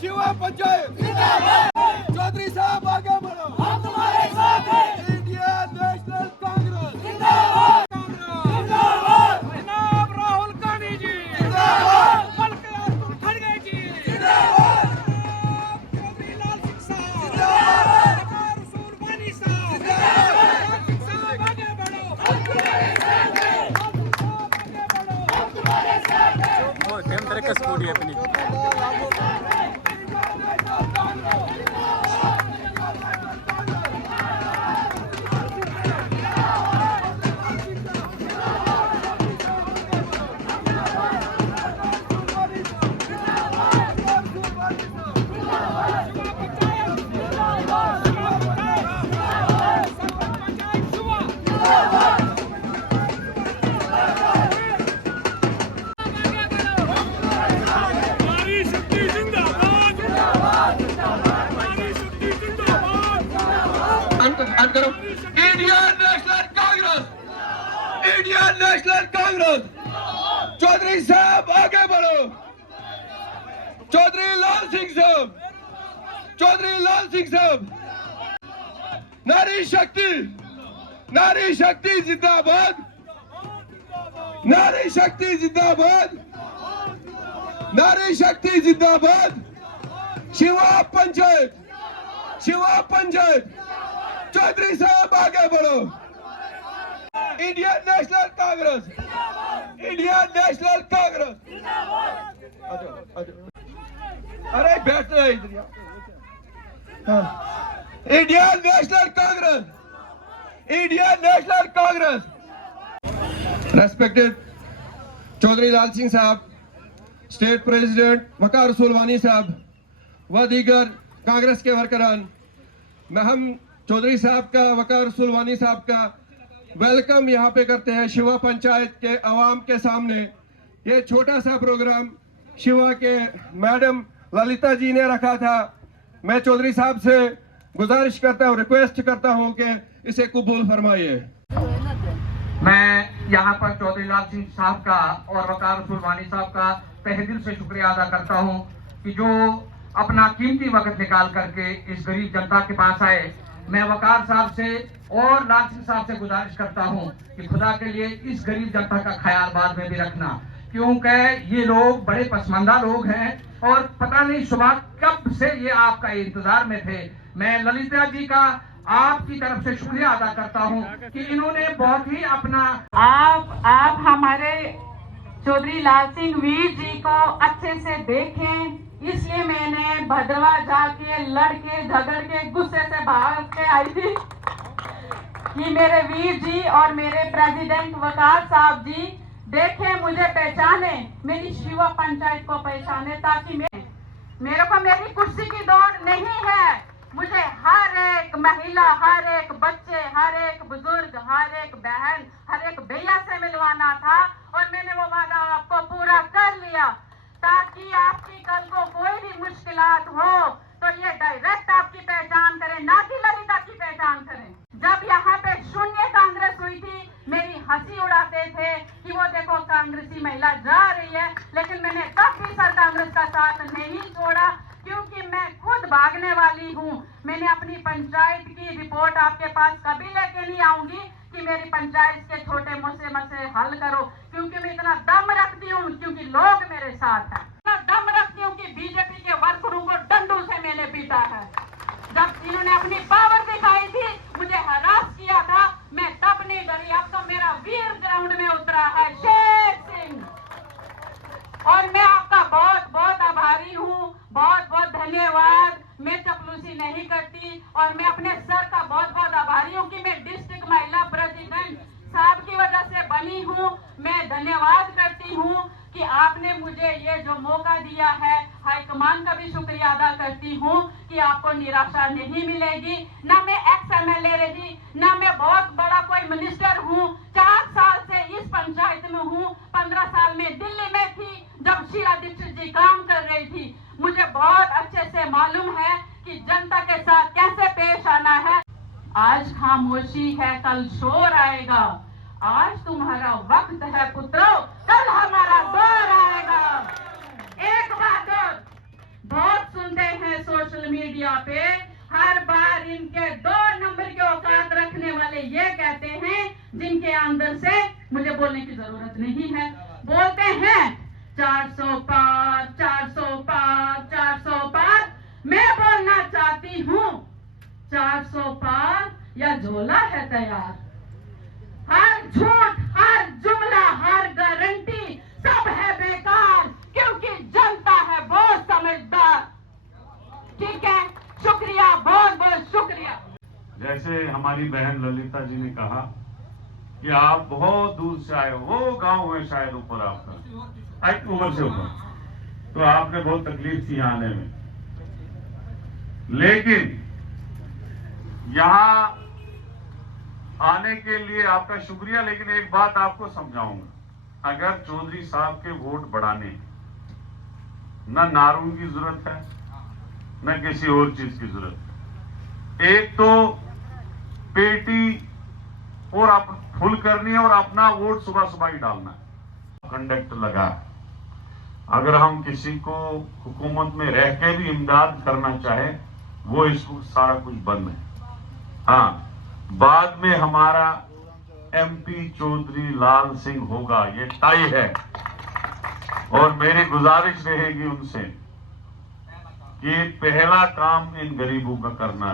शिवा पंचायत चौधरी साहब आगे बढ़ो, हम तुम्हारे साथ हैं। इंडियन नेशनल कांग्रेस जिंदाबाद, जिंदाबाद। जनाब राहुल गांधी जी जिंदाबाद, मल्लिकार्जुन खड़गे जी जिंदाबाद, चौधरी लाल सिंह साहब जिंदाबाद, रसूल वानी साहब जिंदाबाद। साहब आगे बढ़ो, हम तुम्हारे साथ हैं। आगे बढ़ो, हम तुम्हारे साथ हैं। ओ सेम तरह का स्कूटी अपनी Indian National Congress, Indian National Congress. Chaudhary साहब आगे बढ़ो, चौधरी लाल सिंह साहब, चौधरी लाल सिंह साहब। नारी शक्ति, नारी शक्ति जिंदाबाद, नारी शक्ति जिंदाबाद, नारी शक्ति जिंदाबाद। शिवा पंचायत, शिवा पंचायत। चौधरी साहब आगे बढ़ो, Indian National Congress, Indian National Congress. अरे बैठ रहे इधर। Indian National Congress, Indian National Congress. Respected Chaudhary Lal Singh साहब, स्टेट प्रेसिडेंट वकार रसूल वानी साहब व दीगर कांग्रेस के वर्करान, मैं हम चौधरी साहब का, वकार रसूल वानी साहब का वेलकम यहाँ पे करते हैं शिवा पंचायत के अवाम के सामने। ये छोटा सा प्रोग्राम शिवा के मैडम ललिता जी ने रखा था। मैं चौधरी साहब से गुजारिश करता हूँ, रिक्वेस्ट करता हूँ कि इसे कबूल फरमाइए। मैं यहाँ पर चौधरी लाल सिंह साहब का और वकार रसूल वानी साहब का तहे दिल से शुक्रिया अदा करता हूँ कि जो अपना कीमती वक्त निकाल करके इस गरीब जनता के पास आए। मैं वकार साहब से और लाल सिंह साहब से गुजारिश करता हूं कि खुदा के लिए इस गरीब जनता का ख्याल बाद में भी रखना, क्योंकि ये लोग बड़े पसमानदा लोग हैं और पता नहीं सुबह कब से ये आपका इंतजार में थे। मैं ललिता जी का आपकी तरफ से शुक्रिया अदा करता हूं कि इन्होंने बहुत ही अपना आप हमारे चौधरी लाल सिंह वीर जी को अच्छे से देखें, इसलिए मैंने भद्रवा जाके लड़के झगड़ के गुस्से से भाग के आई थी कि मेरे वीर जी और मेरे प्रेसिडेंट वकार साहब जी देखें, मुझे पहचाने, मेरी शिवा पंचायत को पहचाने, ताकि मेरे को मेरी कुर्सी की दौड़ नहीं है। मुझे हर एक महिला, हर एक बच्चे, हर एक बुजुर्ग, हर एक बहन, हर एक भैया से मिलवाना था और मैंने वो वादा आपको पूरा कर लिया, ताकि आपकी कल को कोई भी मुश्किलात हो तो ये डायरेक्ट आपकी पहचान करें, ना कि ललिता की पहचान करें। जब यहाँ पे शून्य कांग्रेस हुई थी, मेरी हंसी उड़ाते थे कि वो देखो कांग्रेसी महिला जा रही है, लेकिन मैंने तब भी सर कांग्रेस का साथ नहीं छोड़ा, क्योंकि मैं खुद भागने वाली हूँ। मैंने अपनी पंचायत की रिपोर्ट आपके पास कभी लेके नहीं आऊंगी कि मेरी पंचायत के छोटे मोटे मसले हल करो, क्योंकि मैं इतना दम रखती हूँ, क्योंकि लोग मेरे साथ हैं। इतना दम रखती हूँ कि बीजेपी के वर्करों को डंडों से मैंने पीटा है। जब इन्होंने अपनी पावर दिखाई थी, मुझे हरास किया था, मैं तब नहीं डरी। अब तो मेरा वीर ग्राउंड में उतरा है, शेर सिंह। और मैं आपका बहुत बहुत आभारी हूँ, बहुत बहुत धन्यवाद। मैं चपलूसी नहीं करती और मैं अपने सर का बहुत बहुत आभारी हूँ कि मैं डिस्ट्रिक्ट महिला प्रेसिडेंट साहब की वजह से बनी हूँ। मैं धन्यवाद करती हूँ कि आपने मुझे ये जो मौका दिया है। हाईकमान का भी शुक्रिया अदा करती हूँ कि आपको निराशा नहीं मिलेगी। ना मैं XMLA रही, ना मैं बहुत बड़ा कोई मिनिस्टर हूँ। 4 साल से इस पंचायत में हूँ। 15 साल में दिल्ली में थी जब शीला दीक्षित जी काम कर रही थी। मुझे बहुत अच्छे से मालूम है कि जनता के साथ कैसे पेश आना है। आज खामोशी है, कल शोर आएगा। आज तुम्हारा वक्त है पुत्रों, कल हमारा दौर आएगा। एक बात और, बहुत सुनते हैं सोशल मीडिया पे, हर बार इनके 2 नंबर के औकात रखने वाले ये कहते हैं जिनके अंदर से मुझे बोलने की जरूरत नहीं है। बोलते हैं 400 पार, 400 पार, 400 पार। मैं बोलना चाहती हूँ 400 पार या झोला है तैयार। हर झूठ, हर जुमला, हर गारंटी सब है बेकार, क्योंकि जनता है बहुत समझदार। ठीक है, शुक्रिया, बहुत बहुत शुक्रिया। जैसे हमारी बहन ललिता जी ने कहा कि आप बहुत दूर से आए हो, वो गांव है शायद ऊपर आपका, ऊपर से ऊपर, तो आपने बहुत तकलीफ थी आने में। लेकिन यहाँ आने के लिए आपका शुक्रिया। लेकिन एक बात आपको समझाऊंगा, अगर चौधरी साहब के वोट बढ़ाने न नारून की जरूरत है न किसी और चीज की जरूरत है। एक तो पेटी और फुल करनी है और अपना वोट सुबह सुबह ही डालना है। कंडक्ट लगा, अगर हम किसी को हुकूमत में रह के भी इमदाद करना चाहे, वो इसको सारा कुछ बंद है। हाँ, बाद में हमारा MP चौधरी लाल सिंह होगा, ये तय है। और मेरी गुजारिश रहेगी उनसे कि पहला काम इन गरीबों का करना,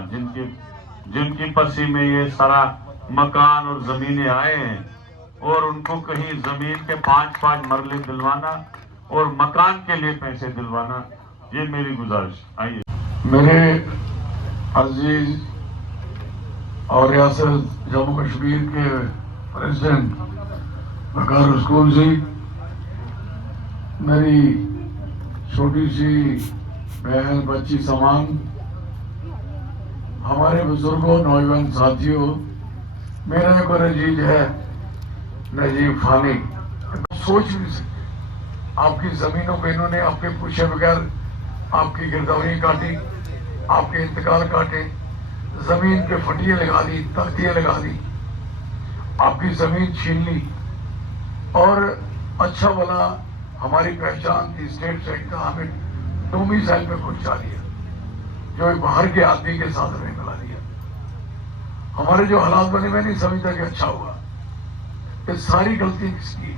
जिनकी पसी में ये सारा मकान और जमीनें आए हैं, और उनको कहीं जमीन के 5-5 मरले दिलवाना और मकान के लिए पैसे दिलवाना, ये मेरी गुजारिश। आइए। मेरे अजीज और रियासत जम्मू कश्मीर के प्रेसिडेंट वकार रसूल जी, मेरी छोटी सी बहन बच्ची समान, हमारे बुजुर्गों, नौजवान साथियों, मेरा एक और अजीज है नजीब फानी। सोच नहीं सकते, आपकी जमीनों पे इन्होंने आपके पूछे बगैर आपकी गिरदौरी काटी, आपके इंतकाल काटे, जमीन पे फटियां लगा दी, तख्तियां लगा दी, आपकी जमीन छीन ली, और अच्छा भला हमारी पहचान थी स्टेट बैंक का, हमें डोमिसाइल में पहुंचा दिया, जो एक बाहर के आदमी के साथ हमें मिला दिया। हमारे जो हालात बने, मैं नहीं समझता कि अच्छा हुआ। ये सारी गलती किसकी,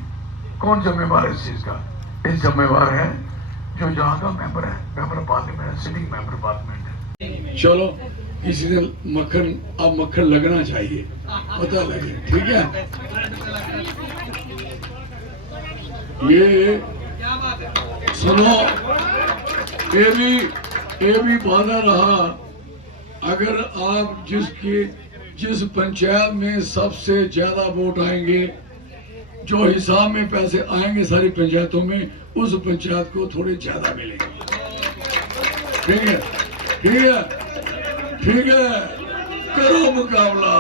कौन जिम्मेवार है इस चीज का? इस जिम्मेवार है जो यहाँ का मेंबर है, मेंबर पार्लियामेंट है, सिटिंग मेंबर पार्लियामेंट है। चलो, किसी दिन मक्खन, अब मक्खन लगना चाहिए, पता लगे, ठीक है। ये सुनो, ये भी वादा रहा, अगर आप जिस पंचायत में सबसे ज्यादा वोट आएंगे, जो हिसाब में पैसे आएंगे सारी पंचायतों में, उस पंचायत को थोड़े ज्यादा मिलेंगे। ठीक है, ठीक है, ठीक है, करो मुकाबला।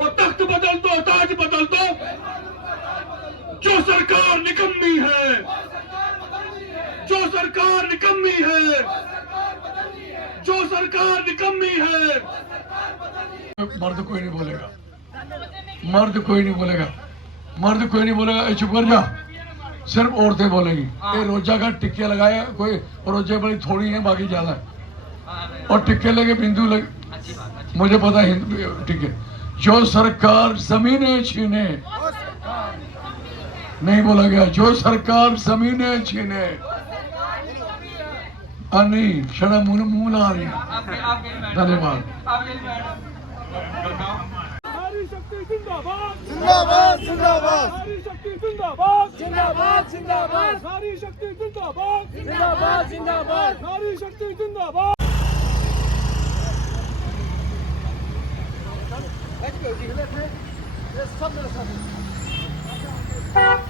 वो तख्त बदल दो, ताज बदल दो, जो सरकार निकम्मी है, जो सरकार निकम्मी है, जो सरकार निकम्मी है। मर्द कोई नहीं बोलेगा, मर्द कोई नहीं बोलेगा, मर्द कोई नहीं बोलेगा, चुप कर जा, सिर्फ औरतें बोलेंगी। ये रोजा का टिक्के लगाया, कोई रोजे बड़ी थोड़ी है, बाकी ज्यादा है, और टिक्के लगे बिंदु लगे, मुझे पता है टिक्के। जो सरकार जमीनें छीने, नहीं बोला गया, जो सरकार जमीनें छीने, नहीं शर्म मुंह ला रही है। धन्यवाद। नारी शक्ति जिंदाबाद, जिंदाबाद, जिंदाबाद। नारी शक्ति जिंदाबाद, जिंदाबाद, जिंदाबाद। नारी शक्ति जिंदाबाद, जिंदाबाद, जिंदाबाद। नारी शक्ति जिंदाबाद। सब